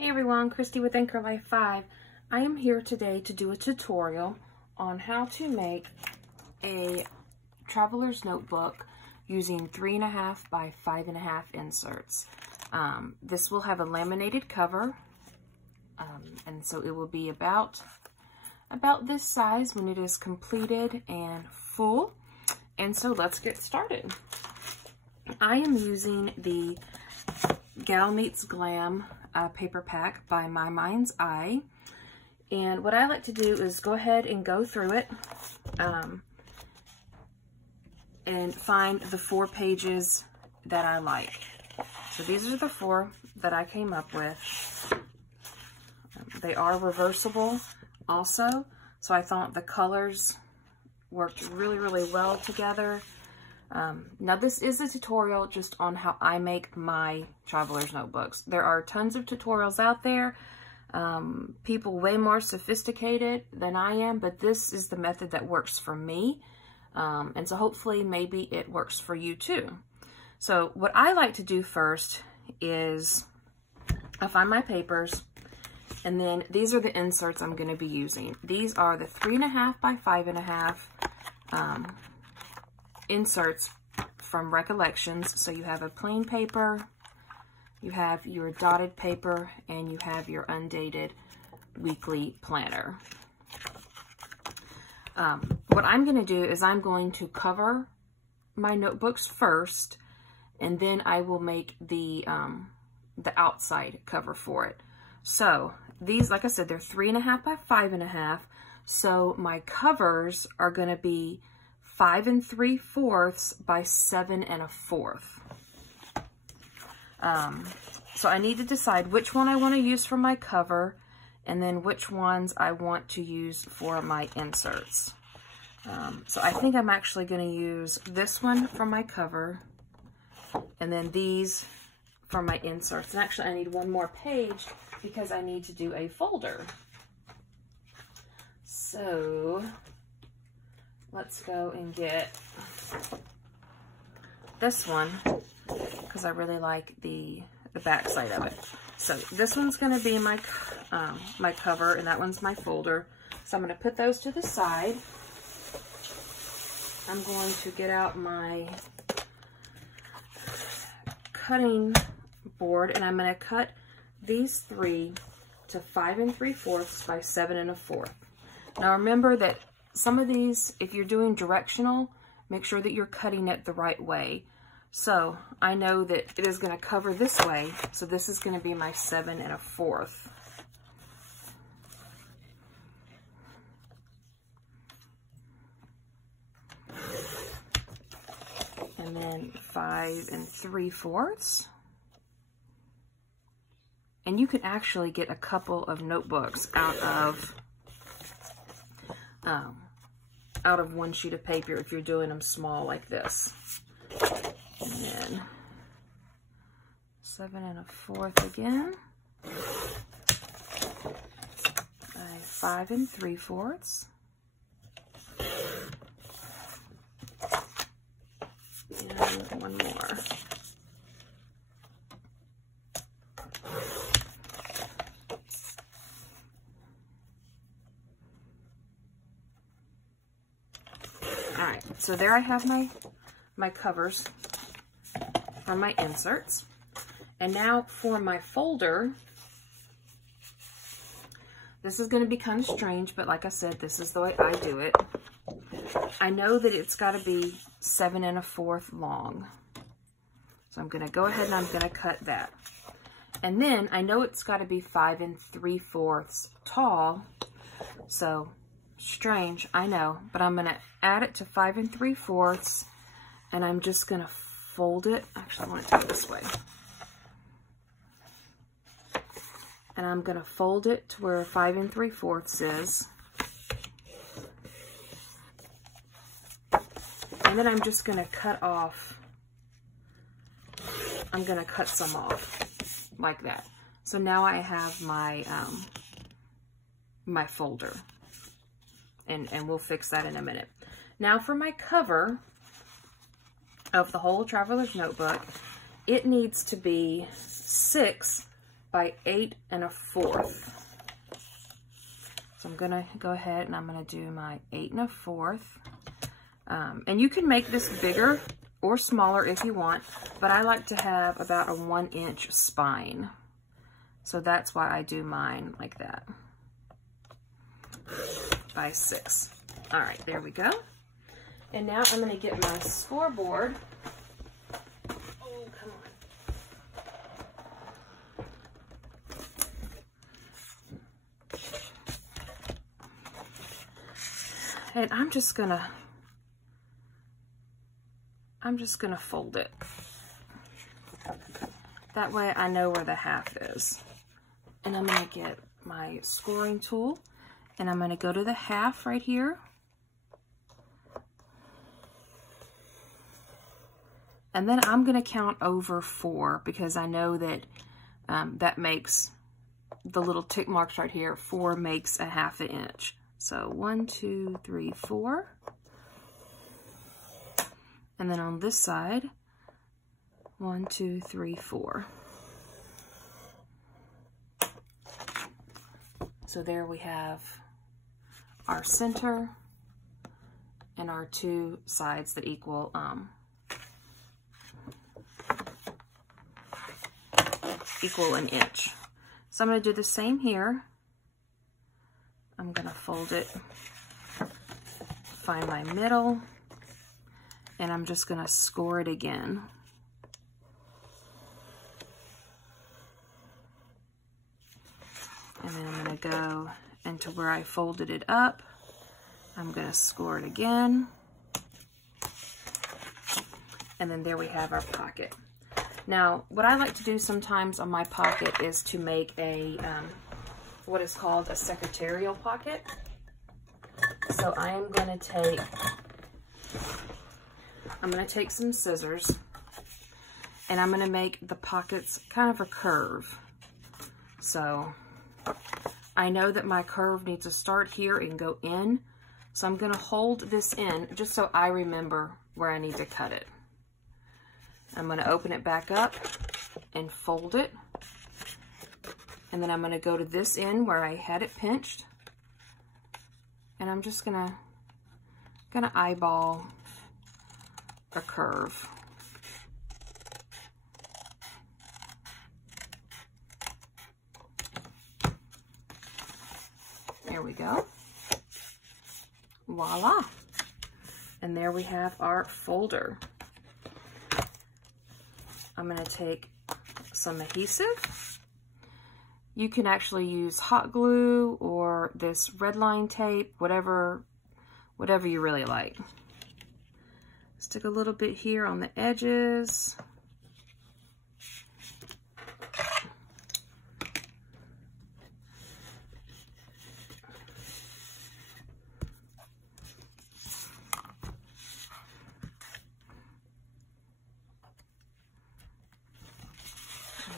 Hey everyone, Christy with Anchor Life 5. I am here today to do a tutorial on how to make a traveler's notebook using 3.5 by 5.5 inserts. This will have a laminated cover, and so it will be about this size when it is completed and full. And so let's get started. I am using the Gal Meets Glam paper pack by My Mind's Eye. And what I like to do is go ahead and go through it and find the 4 pages that I like. So these are the 4 that I came up with. They are reversible also, so I thought the colors worked really well together. Now this is a tutorial just on how I make my traveler's notebooks. There are tons of tutorials out there, people way more sophisticated than I am, but this is the method that works for me. And so hopefully maybe it works for you too. So what I like to do first is I find my papers, and then these are the inserts I'm going to be using. These are the 3.5 by 5.5 inserts from Recollections. So you have a plain paper, you have your dotted paper, and you have your undated weekly planner. What I'm going to do is I'm going to cover my notebooks first, and then I will make the outside cover for it. So these, like I said, they're 3.5 by 5.5. So my covers are going to be 5 3/4 by 7 1/4. So I need to decide which one I want to use for my cover, and then which ones I want to use for my inserts. So I think I'm actually going to use this one for my cover, and then these for my inserts. And actually I need one more page because I need to do a folder. So let's go and get this one because I really like the back side of it. So this one's going to be my my cover, and that one's my folder. So I'm going to put those to the side. I'm going to get out my cutting board, and I'm going to cut these 3 to 5 3/4 by 7 1/4. Now remember that some of these, if you're doing directional, make sure that you're cutting it the right way. So I know that it is going to cover this way, so this is going to be my 7 1/4. And then 5 3/4. And you can actually get a couple of notebooks out of one sheet of paper if you're doing them small like this. And then 7 1/4 again. 5 3/4. And one more. Alright, so there I have my covers for my inserts. And now for my folder, this is going to be kind of strange, but like I said, this is the way I do it. I know that it's got to be 7 1/4 long. So I'm going to go ahead and I'm going to cut that. And then I know it's got to be 5 3/4 tall. So strange, I know, but I'm going to add it to 5 3/4, and I'm just going to fold it. Actually, I want to do it this way. And I'm going to fold it to where 5 3/4 is. And then I'm just going to cut off, I'm going to cut some off like that. So now I have my, my folder. And we'll fix that in a minute. Now for my cover of the whole traveler's notebook, it needs to be 6 by 8 1/4. So I'm gonna go ahead and I'm gonna do my 8 1/4. And you can make this bigger or smaller if you want, but I like to have about a 1-inch spine. So that's why I do mine like that, by 6. All right, there we go. And now I'm gonna get my scoreboard. Oh, come on. And I'm just gonna fold it. That way I know where the half is. And I'm gonna get my scoring tool and I'm gonna go to the half right here. And then I'm gonna count over 4 because I know that that makes the little tick marks right here. 4 makes a 1/2 inch. So 1, 2, 3, 4. And then on this side, 1, 2, 3, 4. So there we have our center and our 2 sides that equal an inch. So I'm going to do the same here. I'm going to fold it, find my middle, and I'm just going to score it again. And then I'm going to go into where I folded it up. I'm going to score it again. And then there we have our pocket. Now, what I like to do sometimes on my pocket is to make a, what is called a secretarial pocket. So I am going to take some scissors and I'm going to make the pockets kind of a curve. So I know that my curve needs to start here and go in. So I'm going to hold this in just so I remember where I need to cut it. I'm going to open it back up and fold it. And then I'm going to go to this end where I had it pinched. And I'm just going to eyeball a curve. There we go. Voila. And there we have our folder. I'm going to take some adhesive. You can actually use hot glue or this red line tape, whatever you really like. Stick a little bit here on the edges.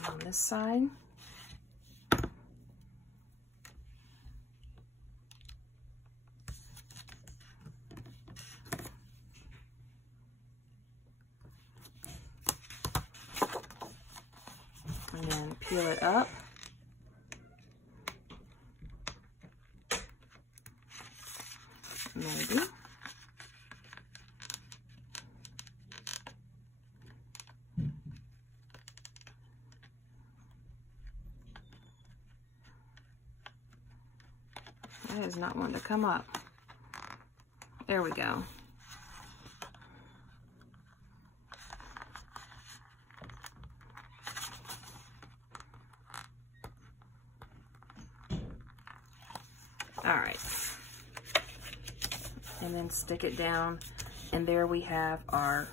On this side. And then peel it up. Maybe. That is not wanting to come up. There we go. All right. And then stick it down, and there we have our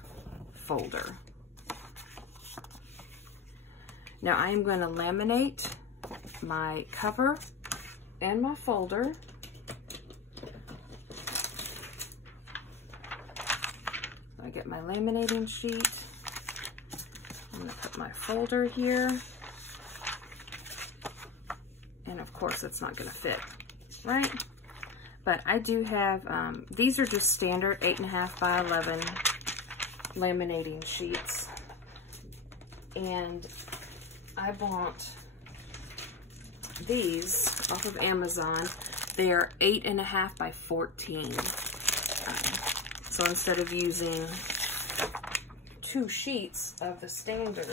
folder. Now I am going to laminate my cover and my folder. I get my laminating sheet. I'm going to put my folder here. And of course it's not going to fit, right? But I do have, these are just standard 8.5 by 11 laminating sheets. And I bought these off of Amazon. They are 8.5 by 14. So instead of using 2 sheets of the standard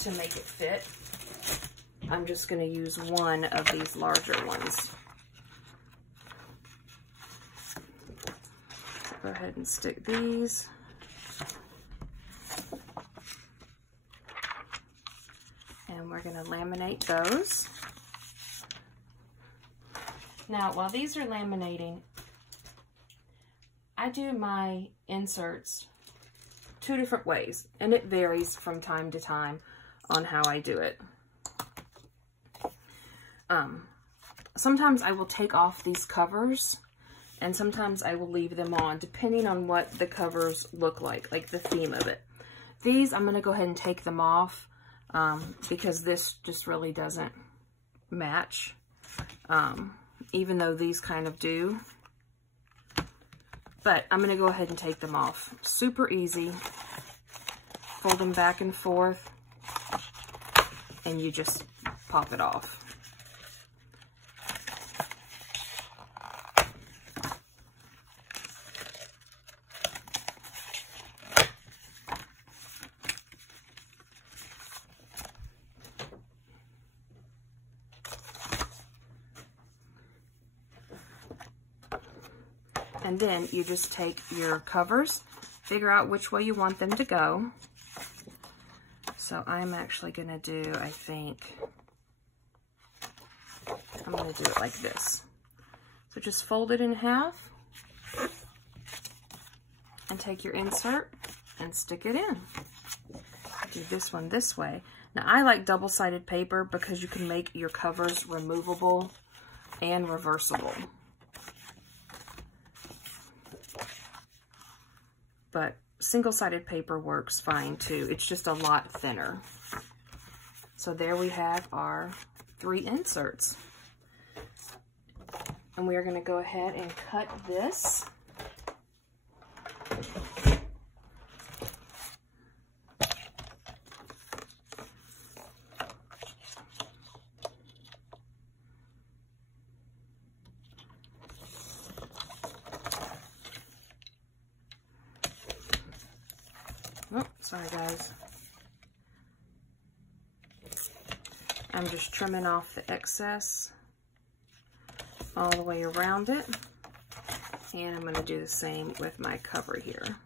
to make it fit, I'm just going to use one of these larger ones. Go ahead and stick these. And we're going to laminate those. Now, while these are laminating, I do my inserts 2 different ways, and it varies from time to time on how I do it. Sometimes I will take off these covers, and sometimes I will leave them on, depending on what the covers look like the theme of it. These, I'm going to go ahead and take them off because this just really doesn't match, even though these kind of do. But I'm going to go ahead and take them off. Super easy. Fold them back and forth, and you just pop it off. And then you just take your covers, figure out which way you want them to go. So I'm actually going to do, I think, I'm going to do it like this. So just fold it in half and take your insert and stick it in. Do this one this way. Now I like double-sided paper because you can make your covers removable and reversible. But single-sided paper works fine too. It's just a lot thinner. So there we have our 3 inserts. And we are going to go ahead and cut this. Oh, sorry guys. I'm just trimming off the excess all the way around it. And I'm going to do the same with my cover here.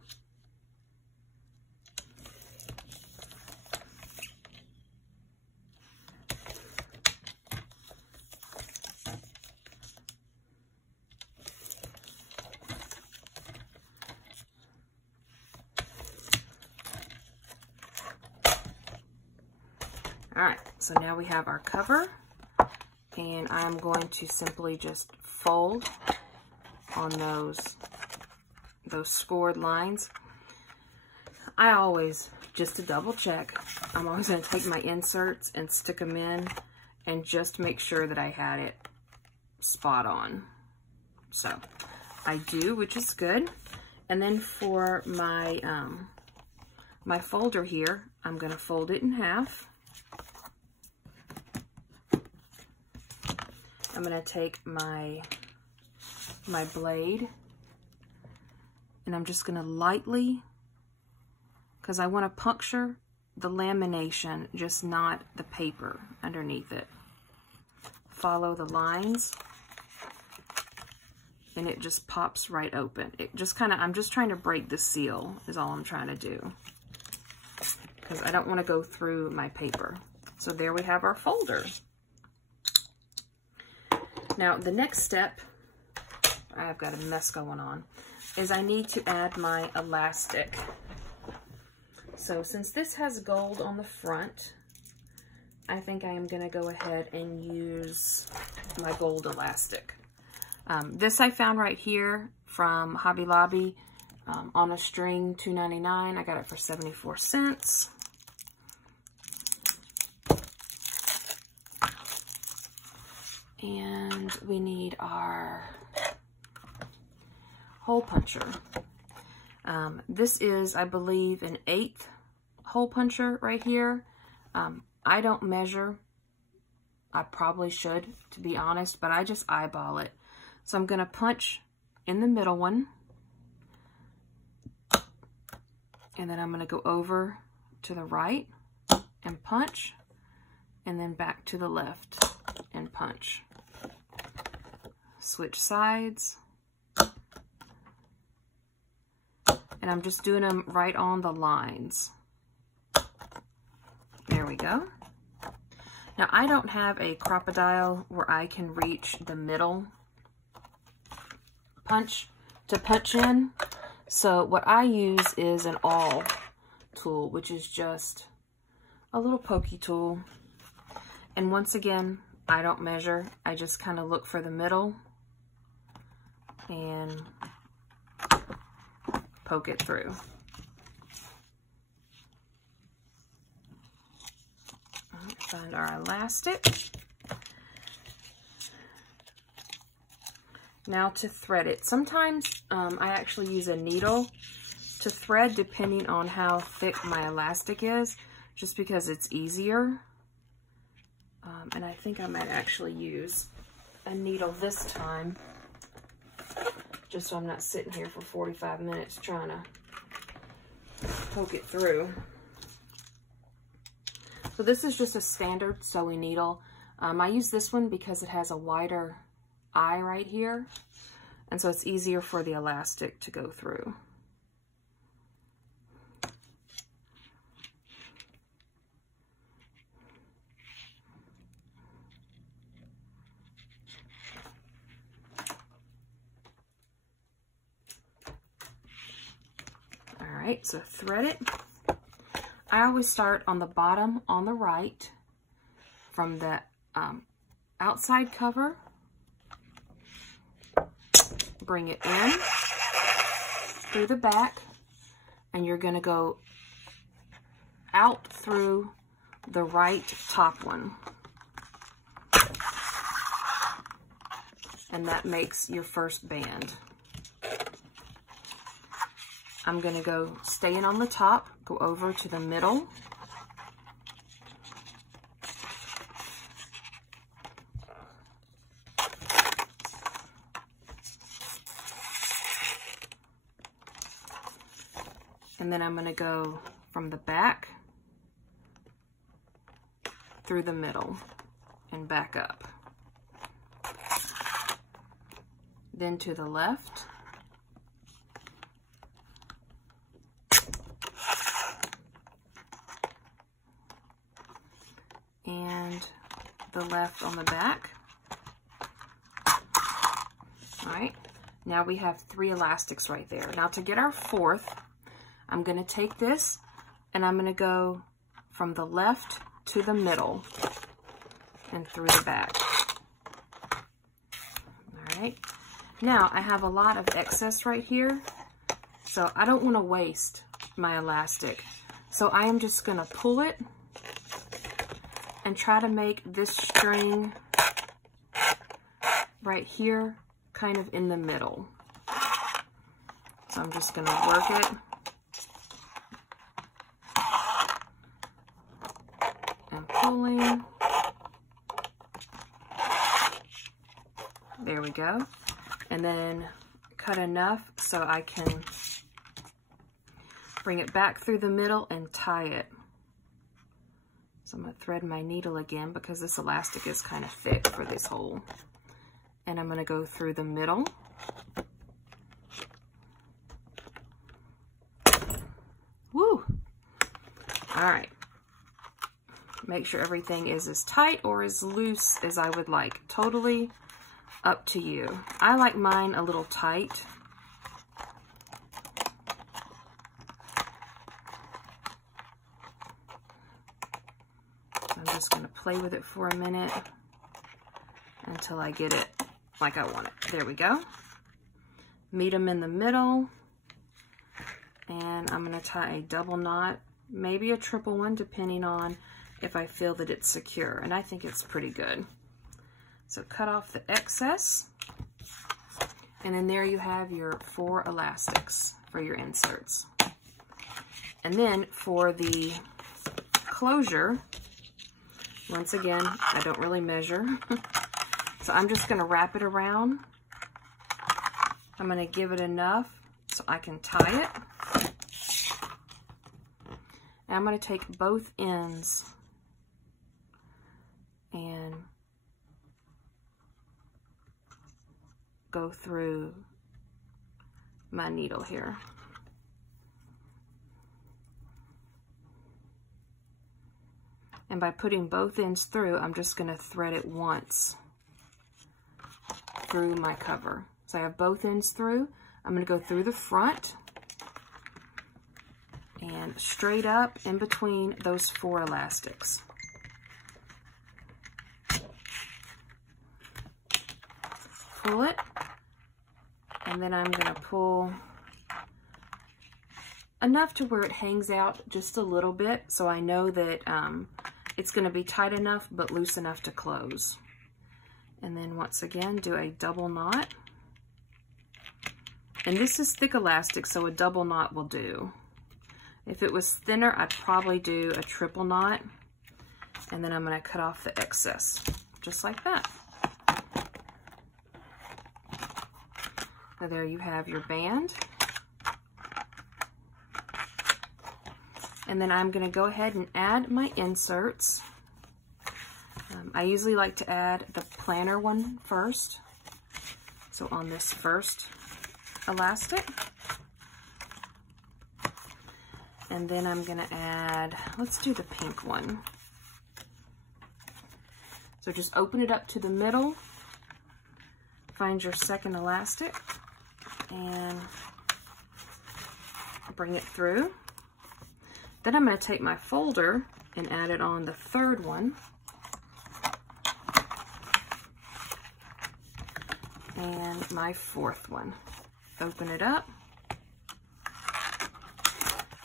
Alright, so now we have our cover, and I'm going to simply just fold on those scored lines. I always, just to double check, I'm always going to take my inserts and stick them in and just make sure that I had it spot on. So I do, which is good. And then for my, my folder here, I'm going to fold it in half. I'm going to take my blade, and I'm just going to lightly, because I want to puncture the lamination, just not the paper underneath it. Follow the lines, and it just pops right open. It just kind of, I'm just trying to break the seal is all I'm trying to do, because I don't want to go through my paper. So there we have our folder. Now, the next step, I've got a mess going on, is I need to add my elastic. So since this has gold on the front, I think I am going to go ahead and use my gold elastic. This I found right here from Hobby Lobby on a string, $2.99. I got it for 74 cents. And we need our hole puncher. This is, I believe, an 1/8 hole puncher right here. I don't measure I probably should, to be honest, but I just eyeball it. So I'm gonna punch in the middle one, and then I'm gonna go over to the right and punch, and then back to the left and punch. Switch sides. And I'm just doing them right on the lines. There we go. Now I don't have a crocodile where I can reach the middle punch to punch in. So what I use is an awl tool, which is just a little pokey tool. And once again, I don't measure. I just kind of look for the middle and poke it through. Find our elastic. Now to thread it. Sometimes I actually use a needle to thread depending on how thick my elastic is, just because it's easier. And I think I might actually use a needle this time, just so I'm not sitting here for 45 minutes trying to poke it through. So this is just a standard sewing needle. I use this one because it has a wider eye right here, and so it's easier for the elastic to go through. All right, so thread it. I always start on the bottom on the right from the outside cover. Bring it in through the back, and you're going to go out through the right top one. And that makes your first band. I'm going to go staying on the top, go over to the middle. And then I'm going to go from the back through the middle and back up. Then to the left. And the left on the back. All right, now we have 3 elastics right there. Now to get our 4th, I'm going to take this and I'm going to go from the left to the middle and through the back. All right, now I have a lot of excess right here, so I don't want to waste my elastic. So I am just going to pull it and try to make this string right here kind of in the middle. So I'm just going to work it and pulling. There we go. And then cut enough so I can bring it back through the middle and tie it. So I'm going to thread my needle again because this elastic is kind of thick for this hole. And I'm going to go through the middle. Woo! All right. Make sure everything is as tight or as loose as I would like. Totally up to you. I like mine a little tight. I'm just going to play with it for a minute until I get it like I want it. There we go. Meet them in the middle. And I'm going to tie a double knot, maybe a triple one, depending on if I feel that it's secure. And I think it's pretty good. So cut off the excess. And then there you have your 4 elastics for your inserts. And then for the closure, Once again, I don't really measure. So I'm just going to wrap it around. I'm going to give it enough so I can tie it. And I'm going to take both ends and go through my needle here. And by putting both ends through, I'm just going to thread it once through my cover. So I have both ends through. I'm going to go through the front and straight up in between those 4 elastics. Pull it, and then I'm going to pull enough to where it hangs out just a little bit, so I know that it's going to be tight enough but loose enough to close. And then once again, do a double knot. And this is thick elastic, so a double knot will do. If it was thinner, I'd probably do a triple knot. And then I'm going to cut off the excess, just like that. So there you have your band. And then I'm going to go ahead and add my inserts. I usually like to add the planner one first. So on this first elastic. And then I'm going to add, let's do the pink one. So just open it up to the middle, find your second elastic, and bring it through. Then I'm going to take my folder and add it on the third one. And my fourth one. Open it up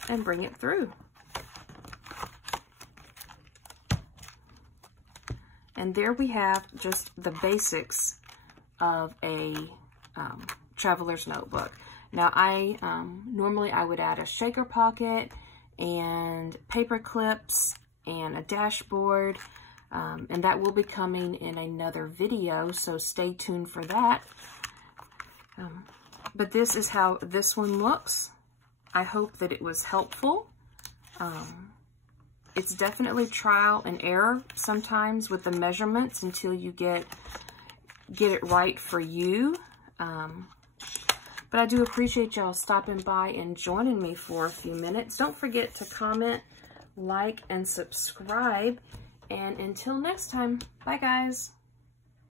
and bring it through. And there we have just the basics of a traveler's notebook. Now normally I would add a shaker pocket and paper clips and a dashboard, and that will be coming in another video, so stay tuned for that. But this is how this one looks. I hope that it was helpful. It's definitely trial and error sometimes with the measurements until you get it right for you. But I do appreciate y'all stopping by and joining me for a few minutes. Don't forget to comment, like, and subscribe. And until next time, bye guys.